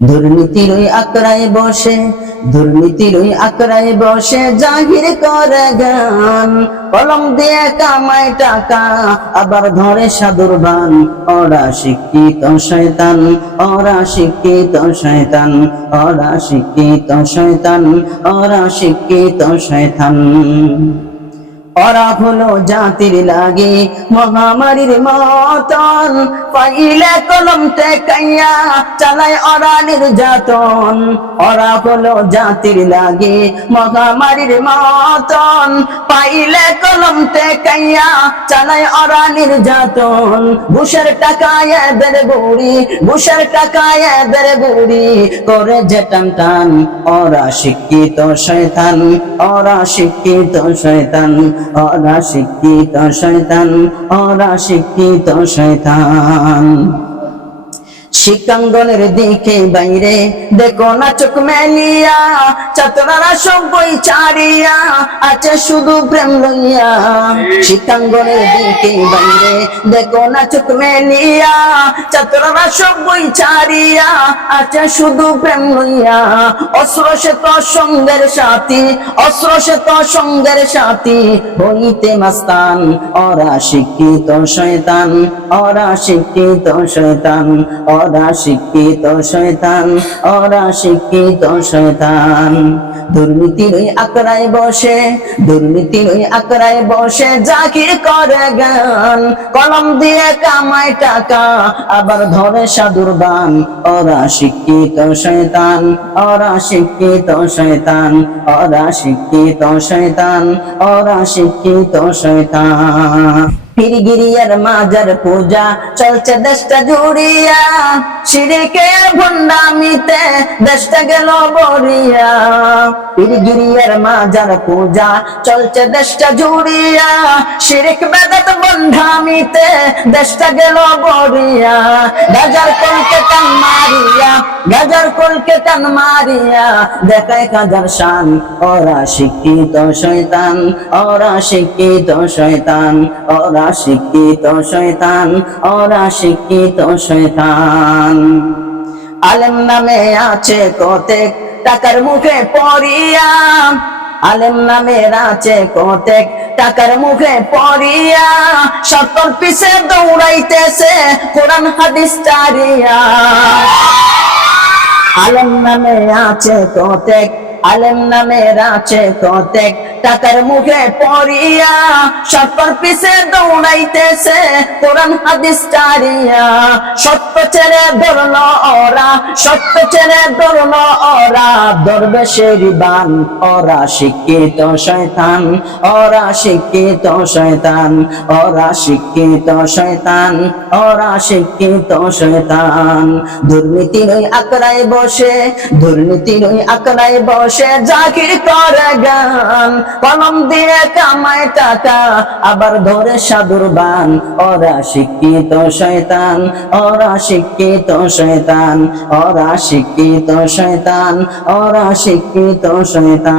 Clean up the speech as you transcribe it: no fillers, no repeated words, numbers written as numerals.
দুর্নীতির ওই আকড়ায় বসে, দুর্নীতির ওই আকড়ায় বসে জাহির করে জ্ঞান, কলম দিয়ে কামায় টাকা আবার ধরে সাধুর বান। ওরা শিক্ষিত শয়তান, ওরা শিক্ষিত শয়তান, ওরা শিক্ষিত শয়তান, ওরা শিক্ষিত শয়তান। ওরা হলো জাতির লাগে মহামারীর মতন, পাইলে কলম টেকাইয়া চালায় ওরা নির্যাতন। ওরা হলো জাতির লাগে মহামারীর মতন, পাইলে কলম টেকাইয়া চালায় ওরা নির্যাতন। ঘুষের টাকায় এদের বুড়ি, ঘুষের টাকায় এদের বুড়ি করে যে টান টান। ওরা শিক্ষিত শয়তান, ওরা শিক্ষিত শয়তান, ওরা শিক্ষিত শয়তান, ওরা শিক্ষিত শয়তান। শিক্ষাঙ্গনের দিকে বাইরে দেখো না চোখ মেলিয়া, ছাত্ররা সব বই ছাড়িয়া আছে শুধু প্রেম লইয়া। শিক্ষাঙ্গনের দিকে বাইরে দেখো না চোখ মেলিয়া, ছাত্ররা সব বই ছাড়িয়া আছে শুধু প্রেম লইয়া। অস্ত্র সে তো সঙ্গের সাথী, অস্ত্র সে তো সঙ্গের সাথী হইতে মাস্তান। ওরা শিক্ষিত শয়তান, ওরা শিক্ষিত শয়তান, ওরা শিক্ষিত শয়তান, ওরা শিক্ষিত শয়তান। দুর্নীতির ওই আকড়ায় বসে, দুর্নীতির ওই আকড়ায় বসে জাকির করে জ্ঞান, কলম দিয়ে কামায় টাকা আবার ধরে সাধুর বান। ওরা শিক্ষিত শয়তান, ওরা শিক্ষিত শয়তান, ওরা শিক্ষিত শয়তান, ওরা শিক্ষিত শয়তান। পীরগিরিয়ার মাজার পূজা চলছে দেশটা জুড়িয়া, শিরকের ভণ্ডামিতে দেশটা গেল বরিয়া। পীরগিরিয়ার মাজার পূজা চলছে দেশটা জুড়িয়া, শিরক বেদাত ভণ্ডামিতে দেশটা গেল বরিয়া। গাজার কলকে টান মারিয়া, গাজার কলকে টান মারিয়া দেখায় কাজার শান। ওরা শিক্ষিত শয়তান, ওরা শিক্ষিত শয়তান, ওরা শিক্ষিত শয়তান, ওরা শিক্ষিত শয়তান। আলেম নামে আছে কতেক টাকার মুখে পড়িয়া, আলেম নামের আছে কতেক টাকার মুখে পড়িয়া, সত্তর পিছে দৌড়াইতেছে কোরআন হাদিস চারিয়া। আলেম নামে আছে কতেক, আলেম নামের আছে কতেক টাকার মুখে পড়িয়া, সত্তর পিছে দৌড়াইতেছে কোরআন হাদিস চারিয়া। সত্য ছেড়ে ধরল ওরা, সত্য ছেড়ে ধরল ওরা দরবেশের বান। ওরা শিক্ষিত শয়তান, ওরা শিক্ষিত শয়তান, ওরা শিক্ষিত শয়তান, ওরা শিক্ষিত শয়তান। দুর্নীতির ওই আকড়ায় বসে, দুর্নীতির ওই আকড়ায় বসে জাকির করে জ্ঞান, কলম দিয়ে কামায় টাকা আবার ধরে সাধুর বান। ওরা শিক্ষিত শয়তান, ওরা শিক্ষিত শয়তান, ওরা শিক্ষিত শয়তান, ওরা শিক্ষিত শয়তান।